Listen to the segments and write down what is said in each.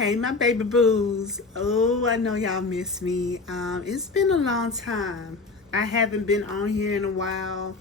Hey, my baby boos. Oh, I know y'all miss me. It's been a long time. I haven't been on here in a while.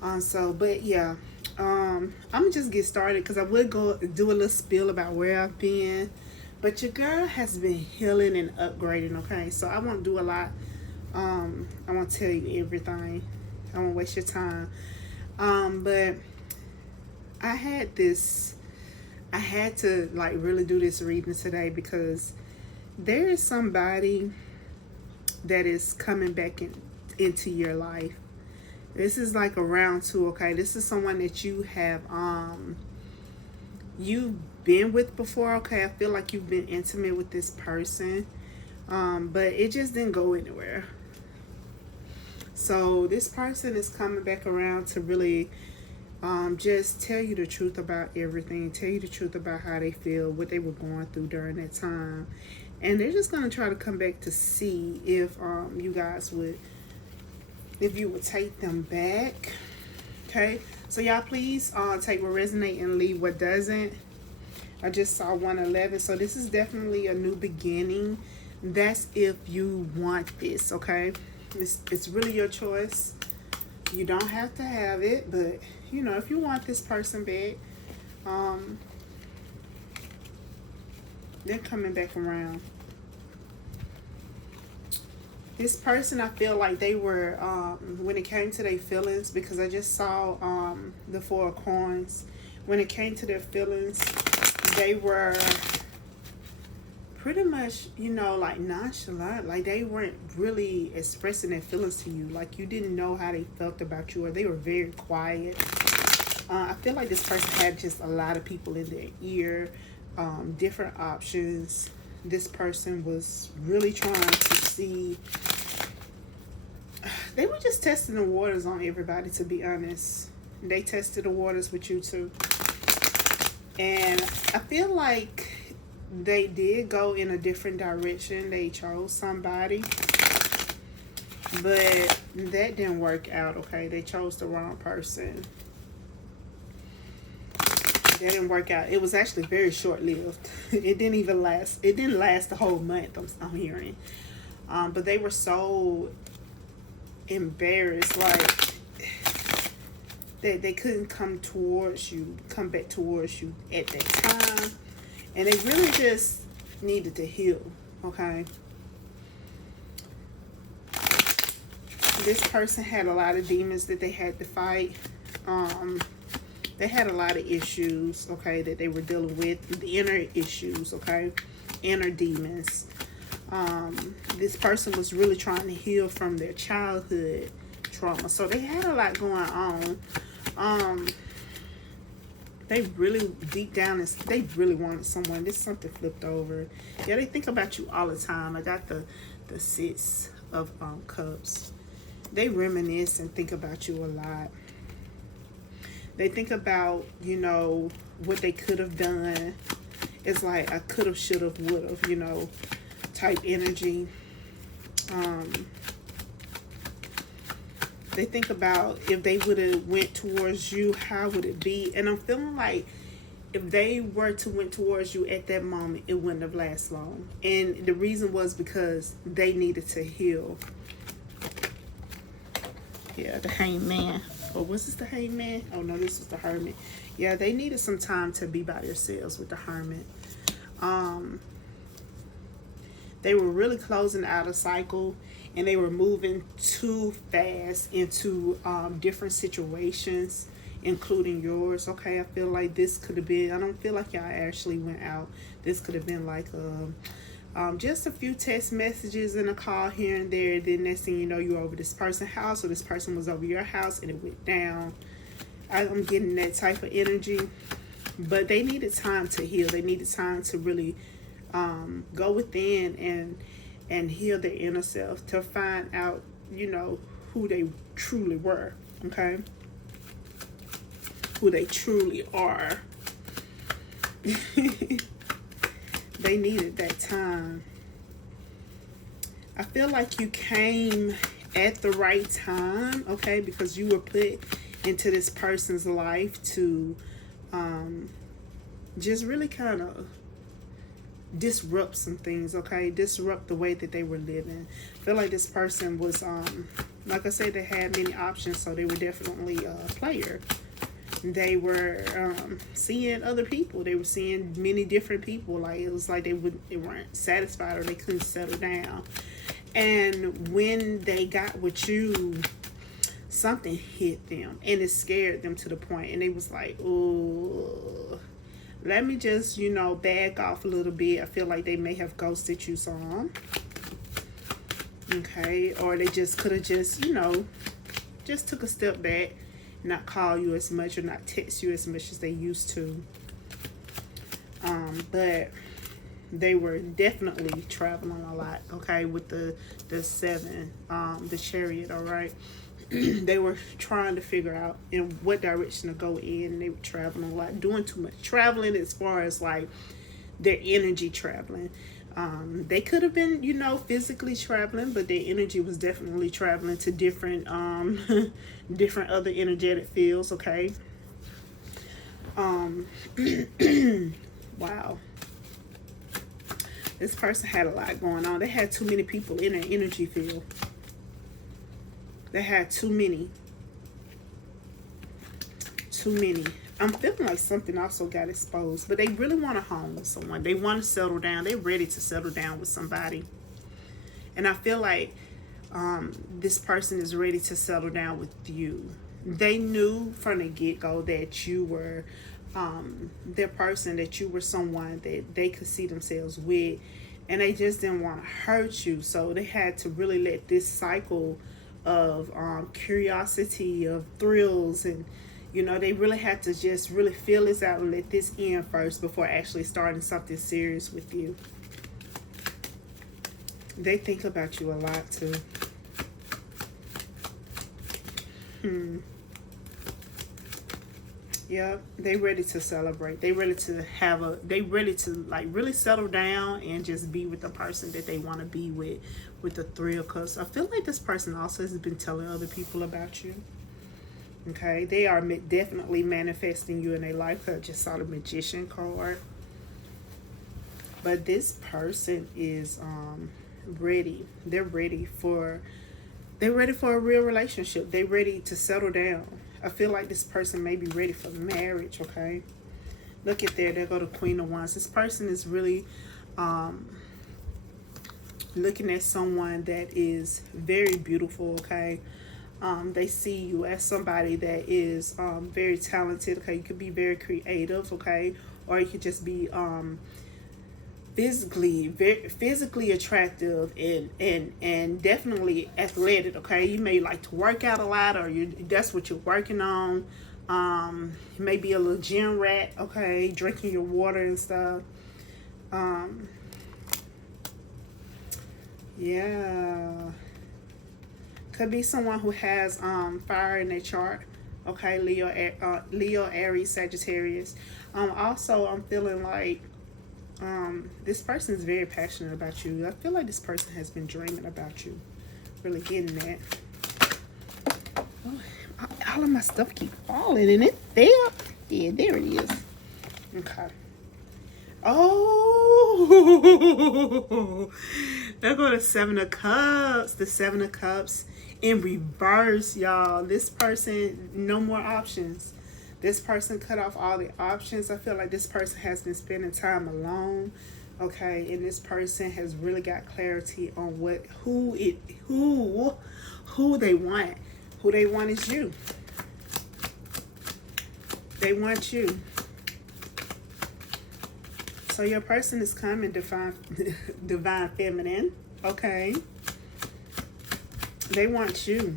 But yeah. I'm gonna just get started because I would go do a little spiel about where I've been. But your girl has been healing and upgrading, okay? So I won't do a lot. I won't tell you everything. I won't waste your time. But I had this I had to like really do this reading today because there is somebody that is coming back into your life. This is like a round two, okay? This is someone that you've been with before, okay? I feel like you've been intimate with this person. But it just didn't go anywhere. So this person is coming back around to really just tell you the truth about everything, tell you the truth about how they feel, what they were going through during that time. And they're just going to try to come back to see if you guys would, if you would take them back. Okay, so y'all please take what resonate and leave what doesn't. I just saw 111, so this is definitely a new beginning. That's if you want this, okay? It's really your choice. You don't have to have it, but you know, if you want this person back, they're coming back around. This person, I feel like they were, when it came to their feelings, because I just saw the Four of Coins. When it came to their feelings, they were pretty much, you know, like nonchalant. Like they weren't really expressing their feelings to you. Like you didn't know how they felt about you, or they were very quiet. I feel like this person had just a lot of people in their ear, different options. This person was really trying to see. They were just testing the waters on everybody, to be honest. They tested the waters with you too. And I feel like they did go in a different direction. They chose somebody. But that didn't work out, okay? They chose the wrong person. That didn't work out. It was actually very short-lived. It didn't even last. It didn't last the whole month, I'm hearing. But they were so embarrassed, like they couldn't come back towards you at that time. And they really just needed to heal, okay? This person had a lot of demons that they had to fight. They had a lot of issues, okay, that they were dealing with. The inner issues, okay? Inner demons. This person was really trying to heal from their childhood trauma. So they had a lot going on. They really, deep down, they really wanted someone. This something flipped over. Yeah, they think about you all the time. I got the Six of Cups. They reminisce and think about you a lot. They think about, you know, what they could have done. It's like I could have, should have, would have, you know, type energy. They think about if they would have went towards you, how would it be? And I'm feeling like if they were to went towards you at that moment, it wouldn't have lasted long. And the reason was because they needed to heal. Yeah, the Hangman. Oh, was this the Hangman? Oh, no, this was the Hermit. Yeah, they needed some time to be by themselves with the Hermit. They were really closing out a cycle, and they were moving too fast into different situations, including yours. Okay, I feel like this could have been, I don't feel like y'all actually went out. This could have been like just a few text messages and a call here and there. Then next thing you know, you're over this person's house, or this person was over your house, and it went down. I'm getting that type of energy. But they needed time to heal. They needed time to really go within and heal their inner self, to find out, you know, who they truly were, okay? Who they truly are. They needed that time. I feel like you came at the right time, okay? Because you were put into this person's life to just really kind of disrupt some things, okay? Disrupt the way that they were living. I feel like this person was, like I said, they had many options, so they were definitely a player. They were seeing other people. They were seeing many different people. Like, it was like they weren't satisfied, or they couldn't settle down. And when they got with you, something hit them, and it scared them to the point, and they was like, "Oh, let me just, back off a little bit." I feel like they may have ghosted you some. Okay, or they just could have just took a step back, not call you as much or not text you as much as they used to. But they were definitely traveling a lot, okay, with the seven, the chariot, all right. They were trying to figure out in what direction to go in, and they were traveling a lot, doing too much traveling as far as like their energy traveling. They could have been, physically traveling, but their energy was definitely traveling to different, different other energetic fields, okay? Wow. This person had a lot going on. They had too many people in their energy field. They had too many. Too many. I'm feeling like something also got exposed, but they really want to home with someone. They want to settle down. They're ready to settle down with somebody. And I feel like this person is ready to settle down with you. They knew from the get-go that you were their person, that you were someone that they could see themselves with, and they just didn't want to hurt you. So they had to really let this cycle of curiosity, of thrills, and they really had to just really feel this out and let this end first before actually starting something serious with you. They think about you a lot too. Yeah, they ready to celebrate. They ready to really settle down and just be with the person that they want to be with the thrill. Because I feel like this person also has been telling other people about you. Okay, they are definitely manifesting you in their life. I just saw the Magician card. But this person is ready. They're ready for a real relationship. They're ready to settle down. I feel like this person may be ready for marriage, okay? Look at there go the Queen of Wands. This person is really looking at someone that is very beautiful, okay? They see you as somebody that is very talented, okay? You could be very creative, okay? Or you could just be physically attractive and definitely athletic, okay? You may like to work out a lot, or that's what you're working on. You may be a little gym rat, okay? Drinking your water and stuff. Yeah. Could be someone who has fire in their chart, okay? Leo, Aries, Sagittarius. Also, I'm feeling like this person is very passionate about you. I feel like this person has been dreaming about you. Really getting that. Oh, all of my stuff keep falling, and it fell. Yeah, there it is. Okay. Oh, there go the Seven of Cups. The Seven of Cups in reverse, y'all. This person, no more options. This person cut off all the options. I feel like this person has been spending time alone, okay? And this person has really got clarity on who they want. Who they want is you. They want you. So your person is coming, divine feminine, okay? They want you.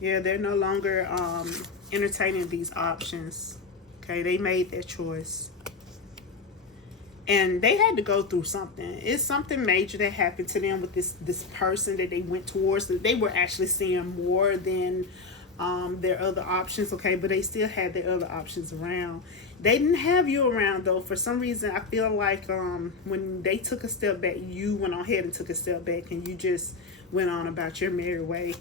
Yeah, they're no longer entertaining these options. Okay, they made their choice. And they had to go through something. It's something major that happened to them with this person that they went towards. They were actually seeing more than their other options, okay? But they still had their other options around. They didn't have you around, though. For some reason, I feel like when they took a step back, you went on ahead and took a step back, and you just went on about your merry way.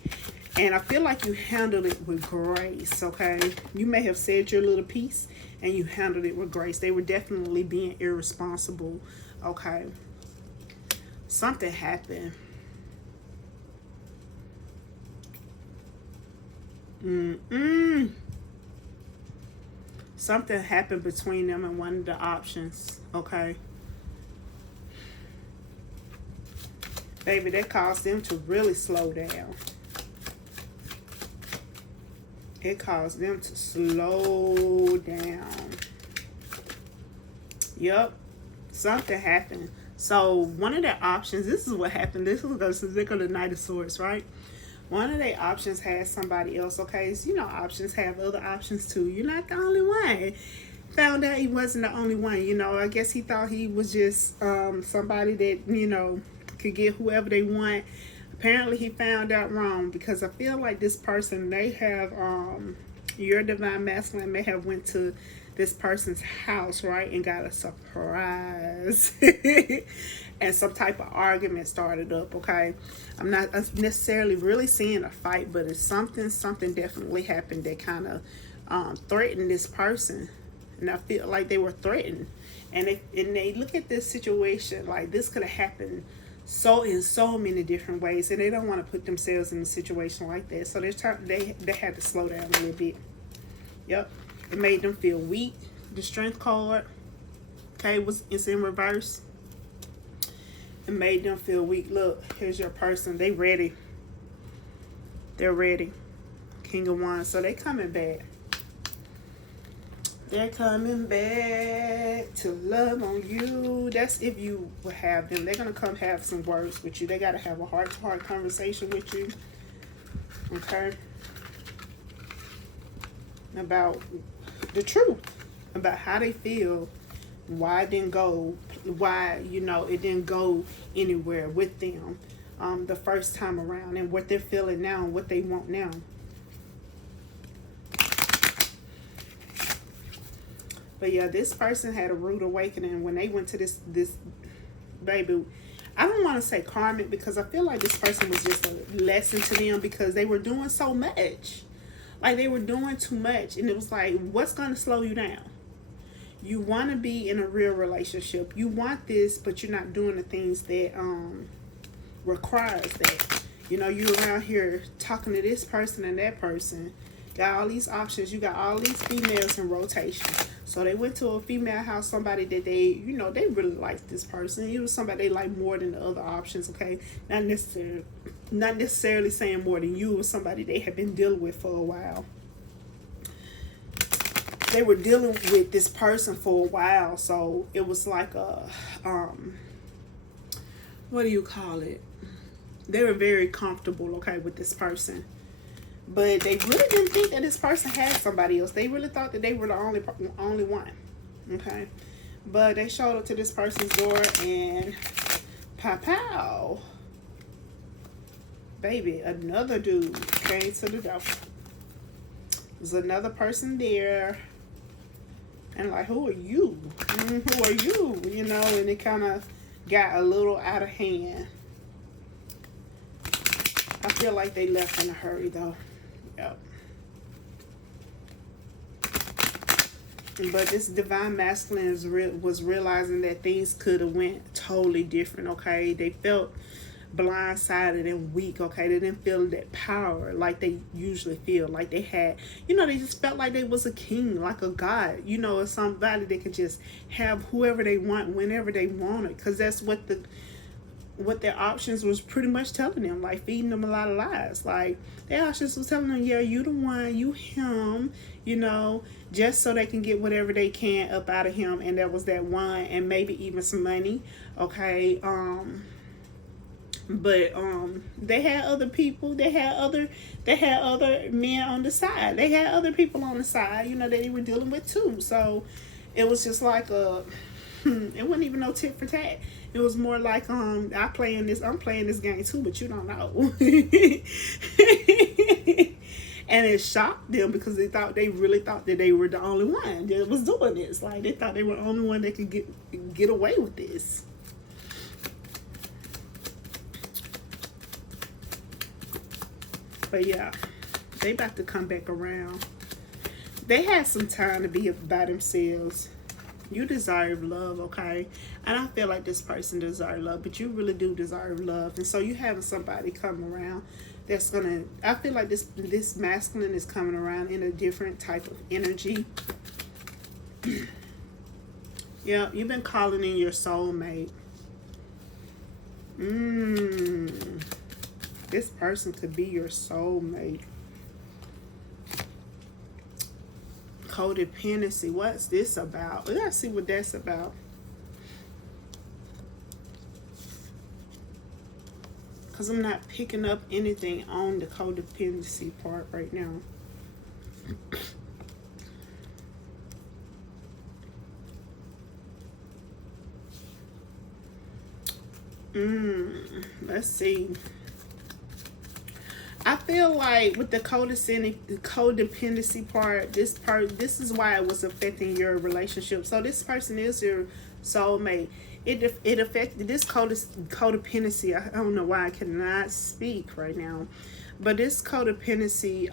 And I feel like you handled it with grace, okay? You may have said your little piece and you handled it with grace. They were definitely being irresponsible, okay? Something happened. Something happened between them and one of the options, okay? Baby, that caused them to really slow down. It caused them to slow down. Yep. Something happened. So one of their options, this is what happened. This was the Knight of Swords, right? One of their options had somebody else, okay? So, you know, options have other options too. You're not the only one. Found out he wasn't the only one, you know. I guess he thought he was just somebody that, you know, could get whoever they want. Apparently he found out wrong, because I feel like this person, they have your divine masculine may have went to this person's house, right, and got a surprise. And some type of argument started up, okay? I'm not necessarily really seeing a fight, but it's something definitely happened that kind of threatened this person. And I feel like they were threatened. And they look at this situation like this could have happened in so many different ways, and they don't want to put themselves in a situation like that. So they had to slow down a little bit. Yep. It made them feel weak. The Strength card, okay, it's in reverse. It made them feel weak. Look, here's your person. They ready. They're ready. King of Wands. So they coming back. They're coming back to love on you. That's if you will have them. They're going to come have some words with you. They got to have a heart-to-heart conversation with you. Okay? About the truth. About how they feel. Why it didn't go. Why, you know, it didn't go anywhere with them the first time around. And what they're feeling now and what they want now. But yeah, this person had a rude awakening when they went to this baby. I don't want to say karmic, because I feel like this person was just a lesson to them, because they were doing so much. Like, they were doing too much. And it was like, what's going to slow you down? You want to be in a real relationship. You want this, but you're not doing the things that requires that. You know, you're around here talking to this person and that person. Got all these options. You got all these females in rotation. So they went to a female house, somebody that they, you know, they really liked this person. It was somebody they liked more than the other options, okay? Not necessarily saying more than you. It was somebody they had been dealing with for a while. They were dealing with this person for a while, so it was like a, what do you call it? They were very comfortable, okay, with this person. But they really didn't think that this person had somebody else. They really thought that they were the only one. Okay. But they showed up to this person's door and pow. Baby, another dude came to the door. There's another person there. And like, who are you? Who are you? You know, and it kind of got a little out of hand. I feel like they left in a hurry though. Yep. But this divine masculine was realizing that things could have went totally different, okay? They felt blindsided and weak, okay? They didn't feel that power like they usually feel. Like they had, you know, they just felt like they was a king, like a god. You know, or somebody that could just have whoever they want whenever they wanted. Because that's what their options was pretty much telling them, like feeding them a lot of lies. Like their options was telling them, yeah, you the one, you him, you know, just so they can get whatever they can up out of him. And that was that one, and maybe even some money, okay? But they had other people, they had other men on the side. They had other people on the side, you know, that they were dealing with too. So it was just like it wasn't even no tit for tat. It was more like I'm playing this game too, but you don't know. And it shocked them because they really thought that they were the only one that was doing this. Like they thought they were the only one that could get away with this. But yeah, they about to come back around. They had some time to be by themselves. You deserve love, okay? I don't feel like this person deserves love, but you really do deserve love. And so you having somebody come around that's gonna, I feel like this masculine is coming around in a different type of energy. Yeah, you've been calling in your soulmate. This person could be your soulmate. Codependency. What's this about? We gotta see what that's about. Because I'm not picking up anything on the codependency part right now. Let's see. I feel like with the codependency part, this is why it was affecting your relationship. So this person is your soulmate. It affected this codependency. I don't know why I cannot speak right now, but this codependency,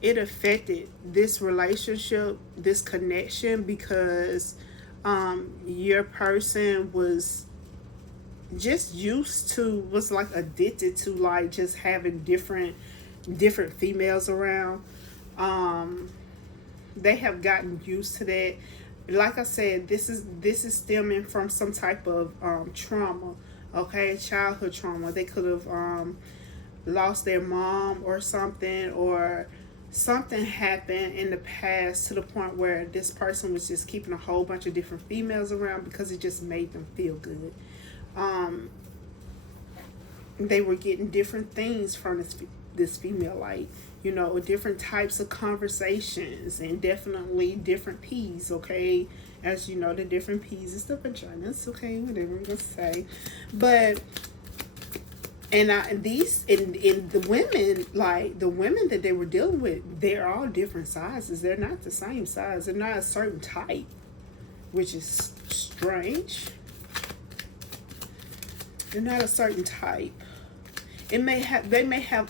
it affected this relationship, this connection, because your person was just was like addicted to like just having different females around. They have gotten used to that. Like I said, this is stemming from some type of trauma, okay, childhood trauma. They could have lost their mom or something, or something happened in the past to the point where this person was just keeping a whole bunch of different females around because it just made them feel good. They were getting different things from this female, like, you know, different types of conversations, and definitely different P's, okay? As you know, the different P's is the vaginas, okay? Whatever we're gonna say. But, and the women, like, the women that they were dealing with, they're all different sizes. They're not the same size. They're not a certain type, which is strange. They're not a certain type. They may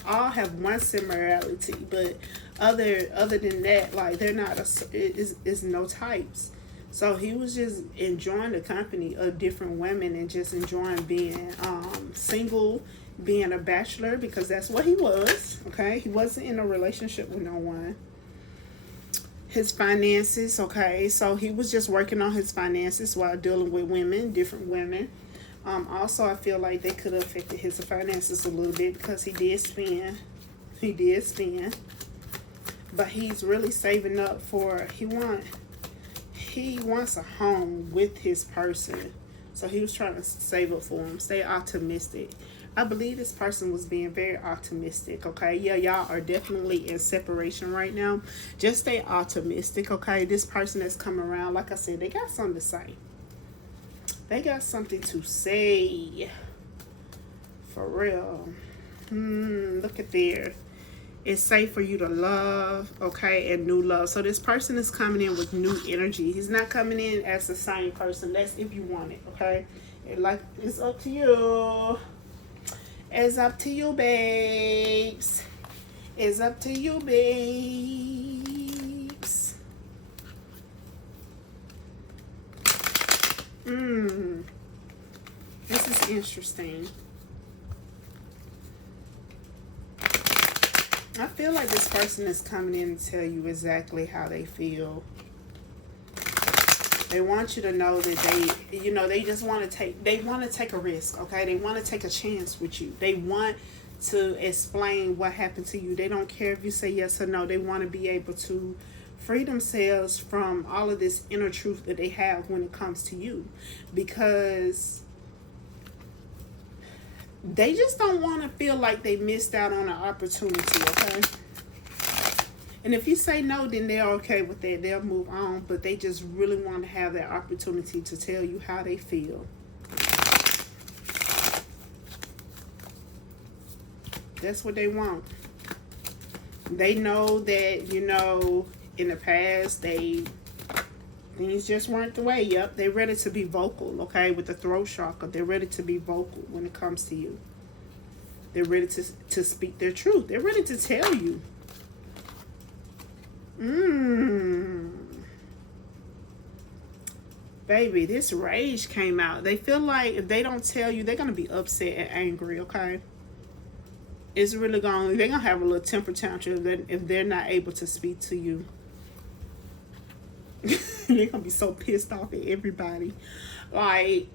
all have one similarity, but other than that, like, they're not is no types. So he was just enjoying the company of different women and just enjoying being single, being a bachelor, because that's what he was. Okay, he wasn't in a relationship with no one. His finances, okay, so he was just working on his finances while dealing with women, different women. Also, I feel like they could have affected his finances a little bit because he did spend. But he's really saving up for, he wants a home with his person. So he was trying to save up for him. Stay optimistic. I believe this person was being very optimistic, okay? Yeah, y'all are definitely in separation right now. Just stay optimistic, okay? This person that's coming around, like I said, they got something to say. They got something to say. For real. Look at there. It's safe for you to love, okay, and new love. So this person is coming in with new energy. He's not coming in as the same person. That's if you want it, okay? It's up to you. It's up to you, babes. It's up to you, babes. This is interesting. I feel like this person is coming in to tell you exactly how they feel. They want you to know that they just want to take a risk, okay? They want to take a chance with you. They want to explain what happened to you. They don't care if you say yes or no. They want to be able to free themselves from all of this inner truth that they have when it comes to you, because they just don't want to feel like they missed out on an opportunity, okay? And if you say no, then they're okay with that. They'll move on, but they just really want to have that opportunity to tell you how they feel. That's what they want. They know that, in the past, things just weren't the way. Yep, they're ready to be vocal, okay? With the throat chakra, they're ready to be vocal when it comes to you. They're ready to speak their truth. They're ready to tell you. Baby, this rage came out. They feel like if they don't tell you, they're going to be upset and angry, okay? It's really they're going to have a little temper tantrum if they're not able to speak to you. They're going to be so pissed off at everybody. Like,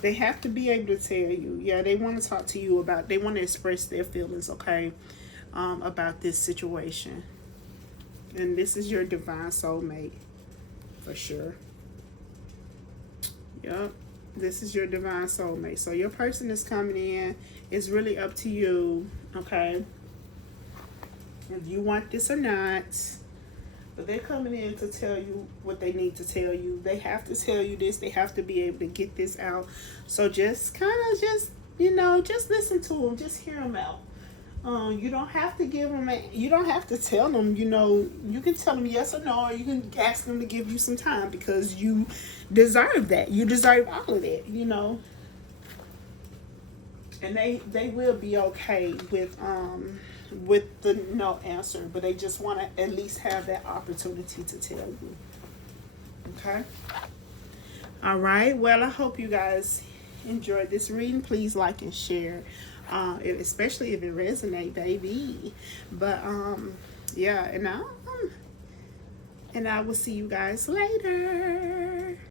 they have to be able to tell you. Yeah, they want to talk to you they want to express their feelings, okay, about this situation. And this is your divine soulmate. For sure. Yep. This is your divine soulmate. So your person is coming in. It's really up to you. Okay. If you want this or not. But they're coming in to tell you what they need to tell you. They have to tell you this. They have to be able to get this out. So just kind of just listen to them. Just hear them out. You don't have to give them, you don't have to tell them, you can tell them yes or no, or you can ask them to give you some time because you deserve that. You deserve all of that, And they will be okay with the no answer, but they just want to at least have that opportunity to tell you. Okay? All right. Well, I hope you guys enjoyed this reading. Please like and share. Especially if it resonates, baby. But yeah, and I will see you guys later.